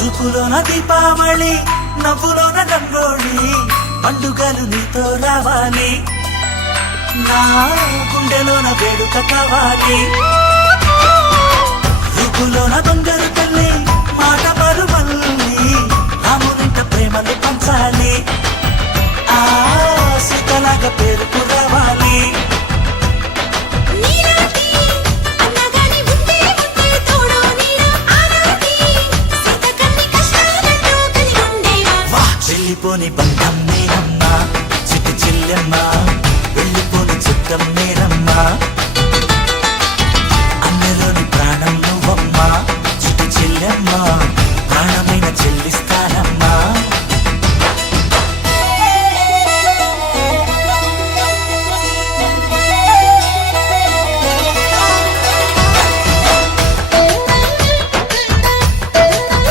చూపులోన దీపావళి నవ్వులోన రంగోళి పండుగలు నీతో రావాలి నా గుండెలోన వేడుక కావాలి రూపులోన బంగారు తల్లి మాట పరుమల్లి రామునింట ప్రేమలు పంచాలి ఆ సీతలాగా పేరుకు రావాలి చెల్లిపోని బంధం